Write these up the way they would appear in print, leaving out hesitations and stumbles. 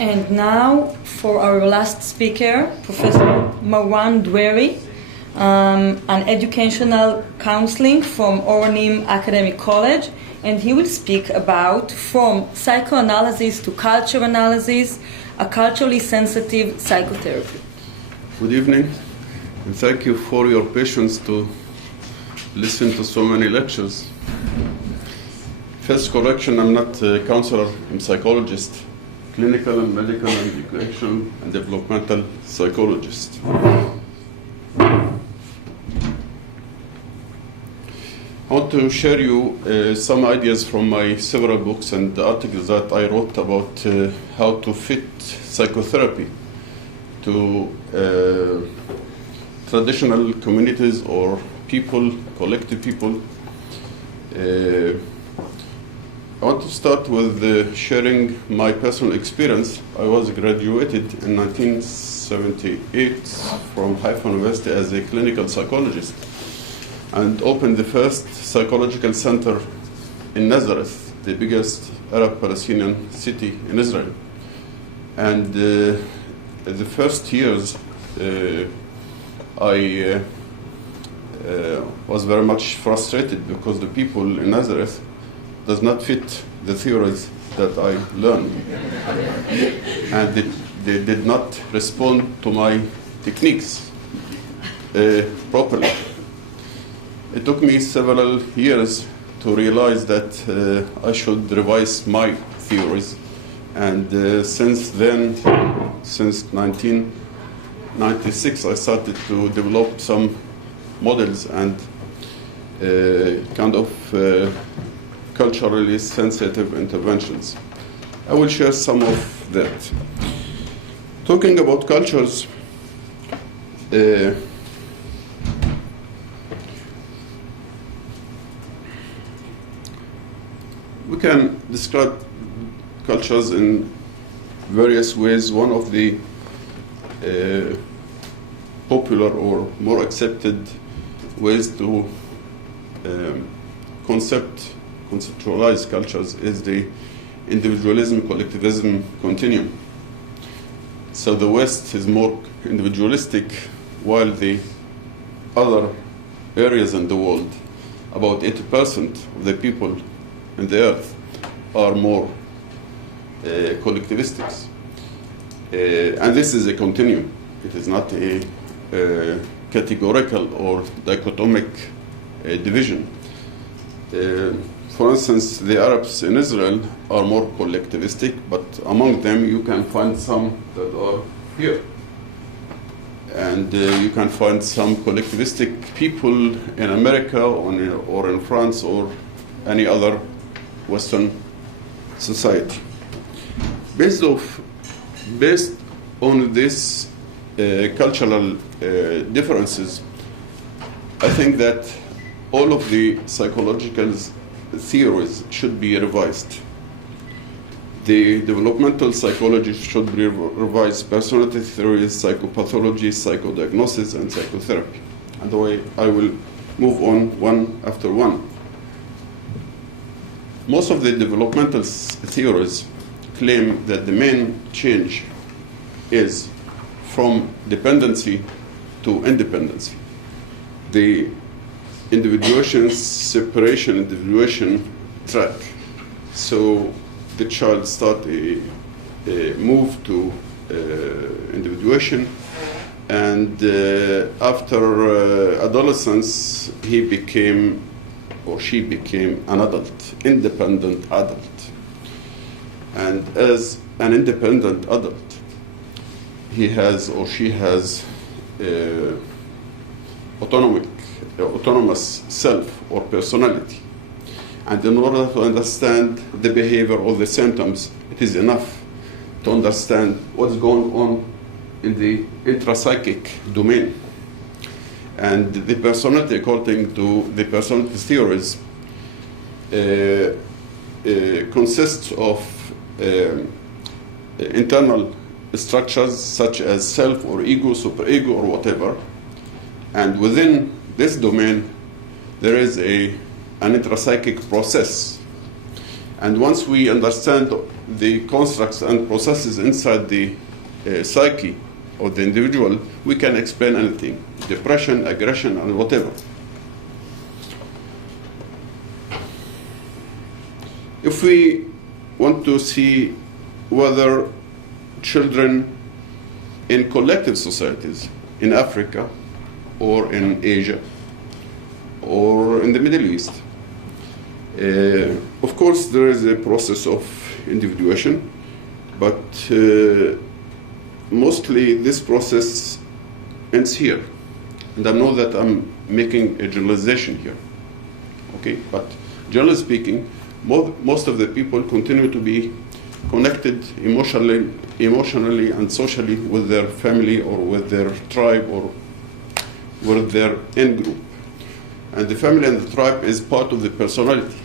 And now for our last speaker, Professor Marwan Dweri, an educational counseling from Oranim Academic College, and he will speak about from psychoanalysis to culture analysis, a culturally sensitive psychotherapy. Good evening, and thank you for your patience to listen to so many lectures. First correction, I'm not a counselor, I'm a psychologist, clinical and medical and educational and developmental psychologist. I want to share you some ideas from my several books and articles that I wrote about how to fit psychotherapy to traditional communities or people, collective people. I want to start with sharing my personal experience. I was graduated in 1978 from Haifa University as a clinical psychologist and opened the first psychological center in Nazareth, the biggest Arab-Palestinian city in Israel. And the first years, I was very much frustrated because the people in Nazareth does not fit the theories that I learned. And they did not respond to my techniques properly. It took me several years to realize that I should revise my theories. And since then, since 1996, I started to develop some models and kind of culturally sensitive interventions. I will share some of that. Talking about cultures, we can describe cultures in various ways. One of the popular or more accepted ways to conceptualize cultures is the individualism collectivism continuum. So the West is more individualistic, while the other areas in the world, about 80% of the people in the earth, are more collectivistic. And this is a continuum. It is not a categorical or dichotomic division. For instance, the Arabs in Israel are more collectivistic, but among them you can find some that are here. And you can find some collectivistic people in America or in France or any other Western society. Based on these cultural differences, I think that all of the psychological theories should be revised. The developmental psychology should be revised, personality theories, psychopathology, psychodiagnosis, and psychotherapy. And I will move on one after one. Most of the developmental theories claim that the main change is from dependency to independency. The individuation, separation, individuation track. So the child start a move to individuation, and after adolescence, he became or she became an adult, independent adult. And as an independent adult, he has or she has autonomous self or personality. And in order to understand the behavior or the symptoms, it is enough to understand what's going on in the intrapsychic domain. And the personality, according to the personality theories, consists of internal structures such as self or ego, superego, or whatever. And within this domain, there is an intrapsychic process. And once we understand the constructs and processes inside the psyche of the individual, we can explain anything: depression, aggression, and whatever. If we want to see whether children in collective societies in Africa or in Asia or in the Middle East, of course there is a process of individuation, but mostly this process ends here. And I know that I'm making a generalization here, okay? But generally speaking, most of the people continue to be connected emotionally and socially with their family or with their tribe or with their in-group. And the family and the tribe is part of the personality.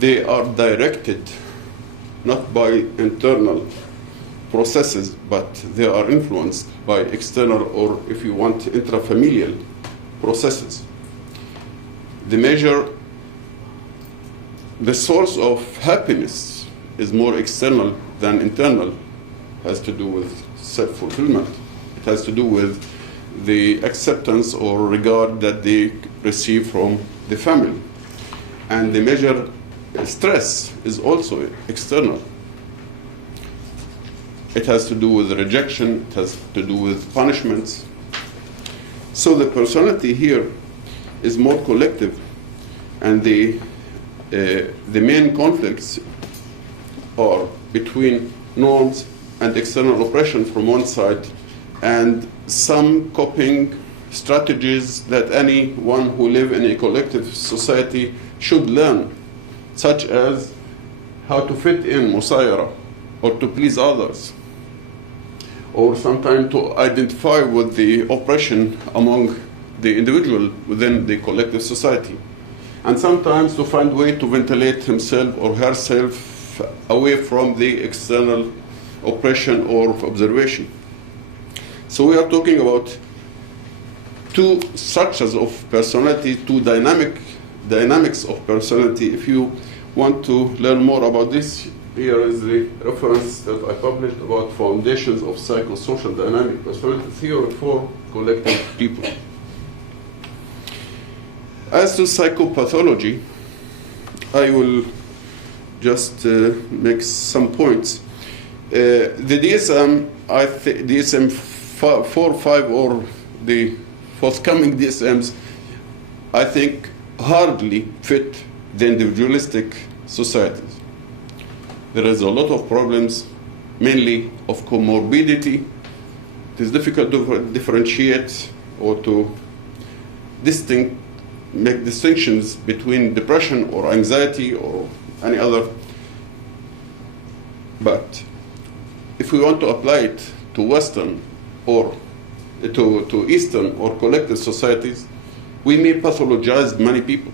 They are directed not by internal processes, but they are influenced by external, or if you want, intrafamilial processes. The source of happiness is more external than internal. It has to do with self-fulfillment. It has to do with the acceptance or regard that they receive from the family. And the measure stress is also external. It has to do with rejection, it has to do with punishments. So the personality here is more collective, and the main conflicts are between norms and external oppression from one side, and some coping strategies that anyone who lives in a collective society should learn, such as how to fit in musayara, or to please others, or sometimes to identify with the oppression among the individual within the collective society, and sometimes to find a way to ventilate himself or herself away from the external oppression or observation. So we are talking about two structures of personality, two dynamics of personality. If you want to learn more about this, here is the reference that I published about foundations of psychosocial dynamic personality theory for collective people. As to psychopathology, I will just make some points. The DSM, DSM 4, 5, or the forthcoming DSMs, I think hardly fit the individualistic societies. There is a lot of problems, mainly of comorbidity. It is difficult to differentiate or to make distinctions between depression or anxiety or any other. But if we want to apply it to Western or to Eastern or collective societies, we may pathologize many people,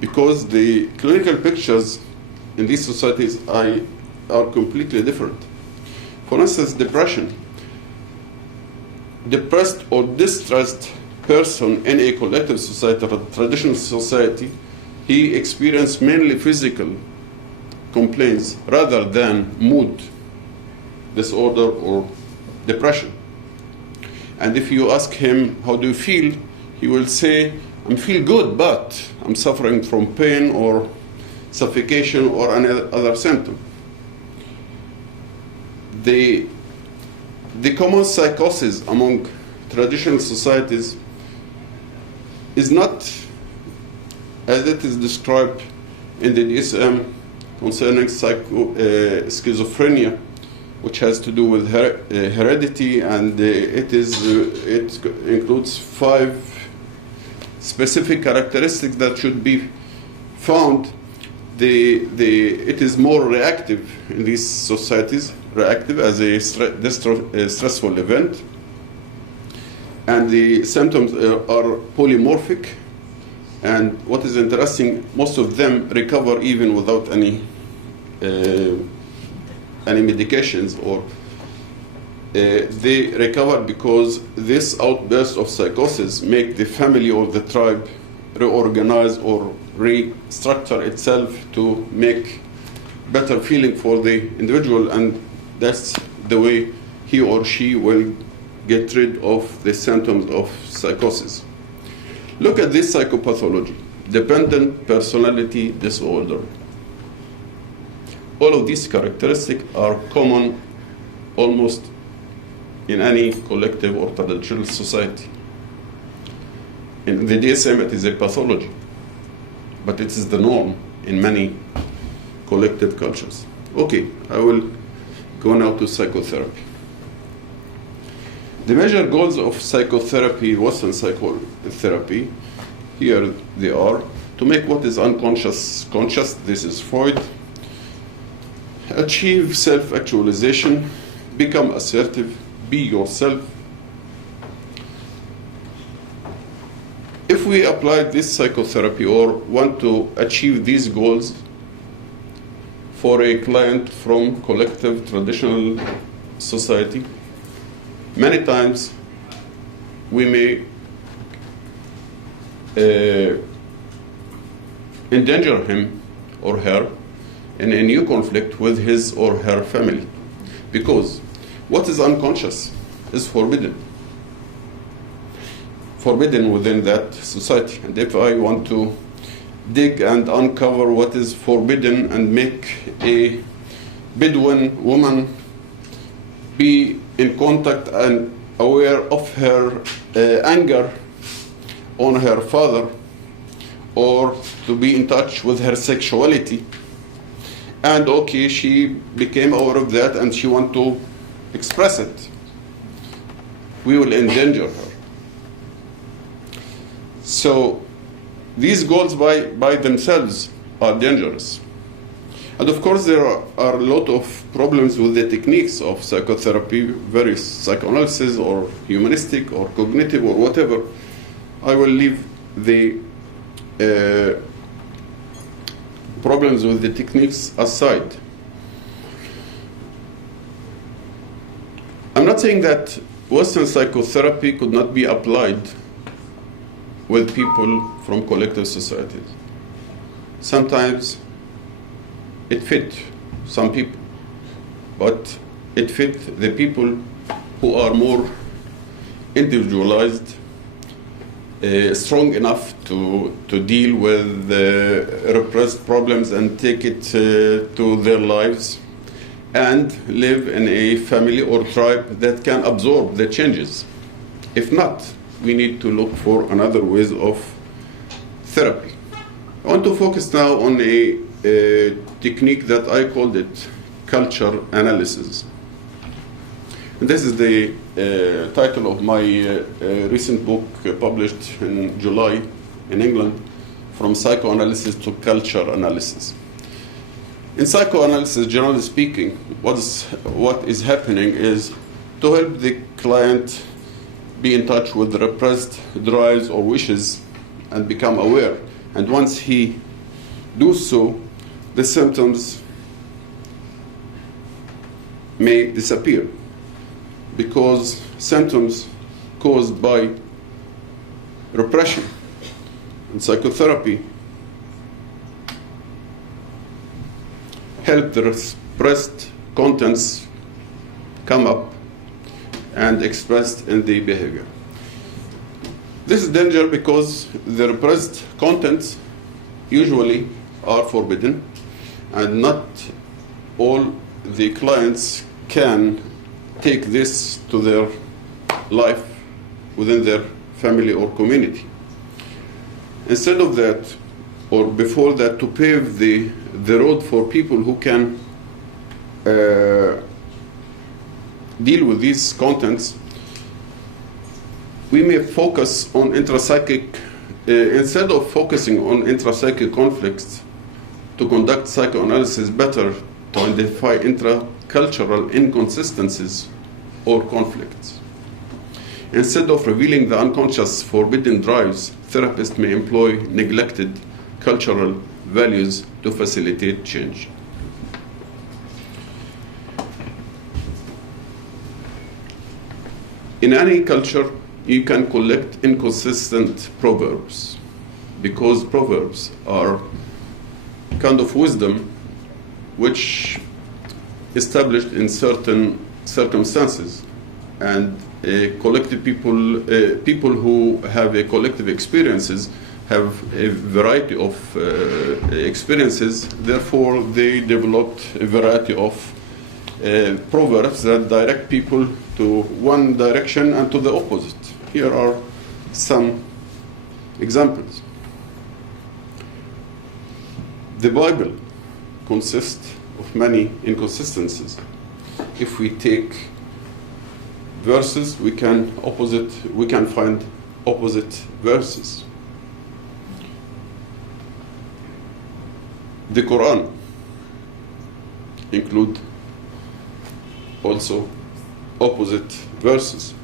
because the clinical pictures in these societies are completely different. For instance, depression. Depressed or distressed person in a collective society or a traditional society, he experienced mainly physical complaints rather than mood disorder or depression. And if you ask him, how do you feel? He will say, I feel good, but I'm suffering from pain or suffocation or any other symptom. The common psychosis among traditional societies is not as it is described in the DSM concerning schizophrenia, which has to do with heredity, and it includes 5 specific characteristics that should be found. It is more reactive in these societies, reactive as a stressful event, and the symptoms are polymorphic. And what is interesting, most of them recover even without any medications, or they recover because this outburst of psychosis make the family or the tribe reorganize or restructure itself to make better feeling for the individual, and that's the way he or she will get rid of the symptoms of psychosis. Look at this psychopathology: dependent personality disorder. All of these characteristics are common almost in any collective or traditional society. In the DSM, it is a pathology, but it is the norm in many collective cultures. Okay, I will go now to psychotherapy. The major goals of psychotherapy, Western psychotherapy, here they are: to make what is unconscious conscious, this is Freud; achieve self-actualization, become assertive, be yourself. If we apply this psychotherapy or want to achieve these goals for a client from collective traditional society, many times we may endanger him or her in a new conflict with his or her family, because what is unconscious is forbidden within that society. And if I want to dig and uncover what is forbidden and make a Bedouin woman be in contact and aware of her anger on her father, or to be in touch with her sexuality, and okay, she became aware of that and she wants to express it, we will endanger her. So these goals by themselves are dangerous. And of course, there are a lot of problems with the techniques of psychotherapy, various psychoanalysis or humanistic or cognitive or whatever. I will leave the problems with the techniques aside. I'm not saying that Western psychotherapy could not be applied with people from collective societies. Sometimes it fit some people, but it fit the people who are more individualized, strong enough to deal with repressed problems and take it to their lives, and live in a family or tribe that can absorb the changes. If not, we need to look for another ways of therapy. I want to focus now on a technique that I called it culture analysis. And this is the title of my recent book published in July in England, From Psychoanalysis to Culture Analysis. In psychoanalysis, generally speaking, what is happening is to help the client be in touch with repressed drives or wishes and become aware. And once he does so, the symptoms may disappear, because symptoms caused by repression and psychotherapy help the repressed contents come up and expressed in the behavior. This is danger because the repressed contents usually are forbidden, and not all the clients can take this to their life within their family or community. Instead of that, or before that, to pave the road for people who can deal with these contents, we may focus on intrapsychic, instead of focusing on intrapsychic conflicts, to conduct psychoanalysis better to identify intracultural inconsistencies or conflicts. Instead of revealing the unconscious forbidden drives, therapists may employ neglected cultural values to facilitate change. In any culture, you can collect inconsistent proverbs, because proverbs are kind of wisdom which established in certain circumstances, and collective people who have a collective experiences have a variety of experiences. Therefore, they developed a variety of proverbs that direct people to one direction and to the opposite. Here are some examples. The Bible consists of many inconsistencies. If we take verses, we can find opposite verses. The Quran include also opposite verses.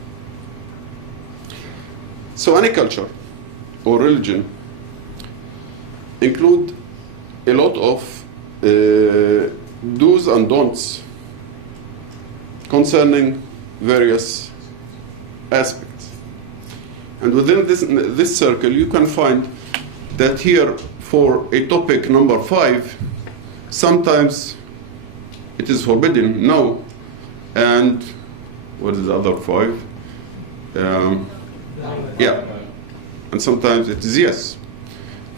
So any culture or religion include a lot of do's and don'ts concerning various aspects. And within this circle, you can find that here, for a topic number 5, sometimes it is forbidden, no, and what is the other 5? Yeah, and sometimes it is yes.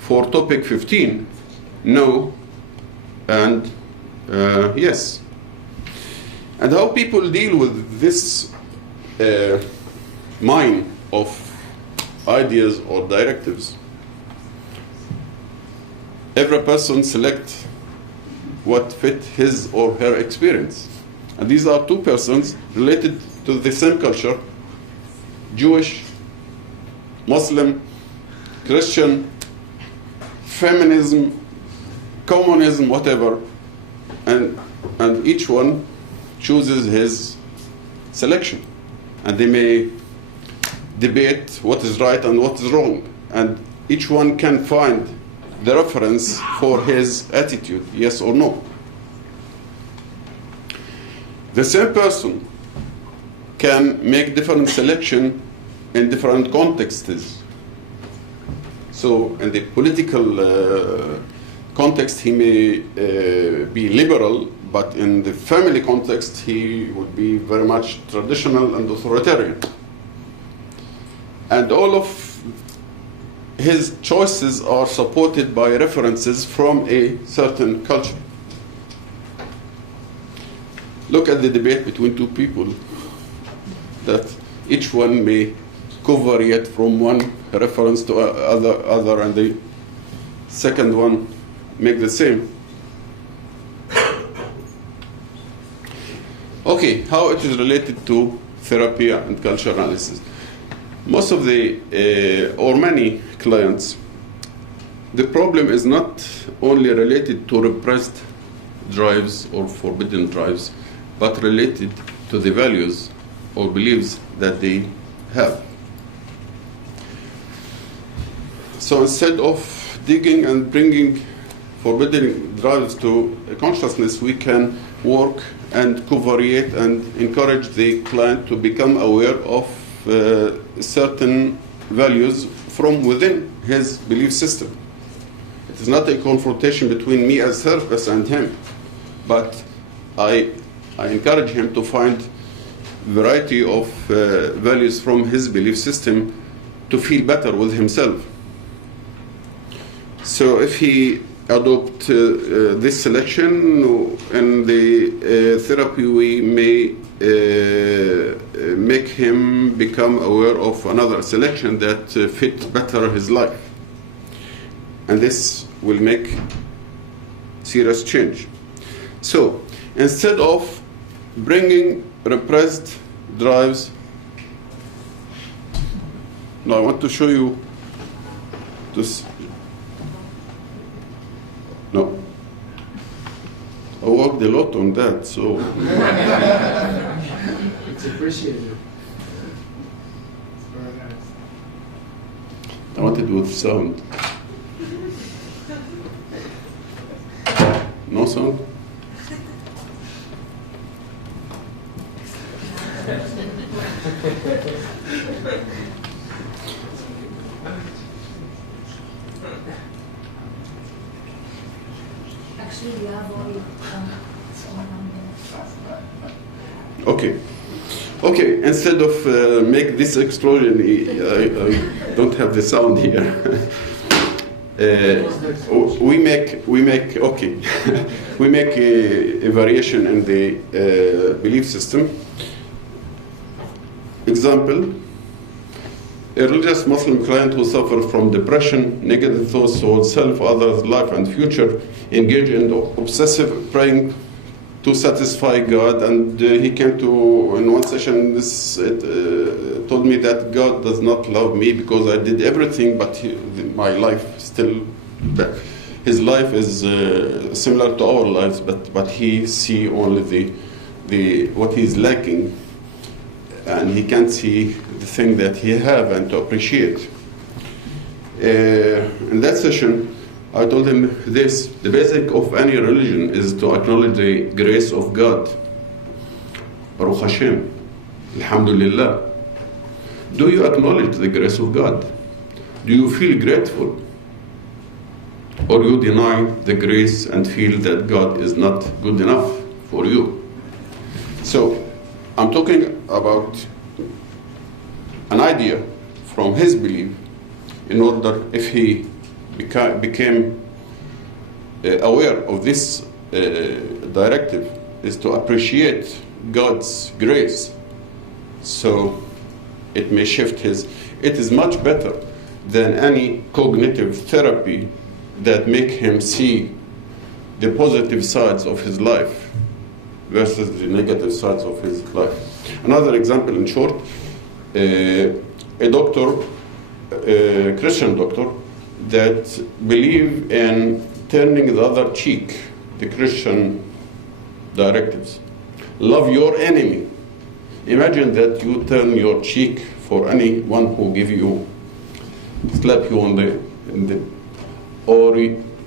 For topic 15, no, and yes. And how people deal with this mine of ideas or directives. Every person select what fit his or her experience. And these are two persons related to the same culture, Jewish, Muslim, Christian, feminism, communism, whatever, and each one chooses his selection. And they may debate what is right and what is wrong. And each one can find the reference for his attitude, yes or no. The same person can make different selection in different contexts. So in the political context, he may be liberal, but in the family context, he would be very much traditional and authoritarian. And all of his choices are supported by references from a certain culture. Look at the debate between two people that each one may covariate from one reference to other, and the second one make the same. Okay, how it is related to therapy and culture analysis. Most of the, or many clients, the problem is not only related to repressed drives or forbidden drives, but related to the values or beliefs that they have. So instead of digging and bringing forbidden drives to consciousness, we can work and covariate and encourage the client to become aware of certain values from within his belief system. It is not a confrontation between me as therapist and him, but I encourage him to find variety of values from his belief system to feel better with himself. So if he adopt this selection in the therapy, we may make him become aware of another selection that fits better his life. And this will make serious change. So instead of bringing repressed drives, now I want to show you this. No. I worked a lot on that, so. It's appreciated. It's very nice. I want it with sound. No sound? Okay. Okay, instead of make this explosion, I don't have the sound here. We make okay, we make a variation in the belief system. Example: a religious Muslim client who suffers from depression, negative thoughts towards self, others, life, and future, engage in obsessive praying to satisfy God, and he came to in one session. Told me that God does not love me because I did everything, but my life still. His life is similar to our lives, but he see only the what he's lacking, and he can't see the thing that he have and to appreciate. In that session, I told him this: the basic of any religion is to acknowledge the grace of God. Baruch Hashem, Alhamdulillah. Do you acknowledge the grace of God? Do you feel grateful? Or you deny the grace and feel that God is not good enough for you? So, I'm talking about an idea from his belief, in order, if he became aware of this directive, is to appreciate God's grace, so it may shift his. It is much better than any cognitive therapy that make him see the positive sides of his life versus the negative sides of his life. Another example, in short, a doctor, a Christian doctor, that believe in turning the other cheek, the Christian directives. Love your enemy. Imagine that you turn your cheek for anyone who give you, slap you on the or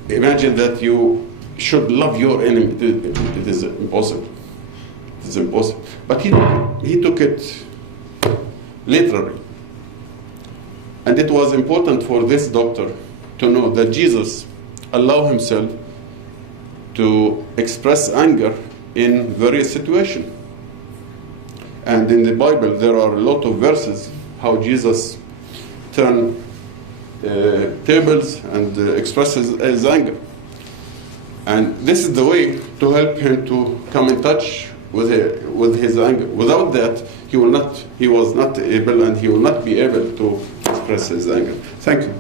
imagine that you should love your enemy. It is impossible. It is impossible. But he took it literally. And it was important for this doctor to know that Jesus allowed himself to express anger in various situations. And in the Bible, there are a lot of verses how Jesus turned tables and expresses his anger. And this is the way to help him to come in touch with his anger. Without that, he was not able, and he will not be able to express his anger. Thank you.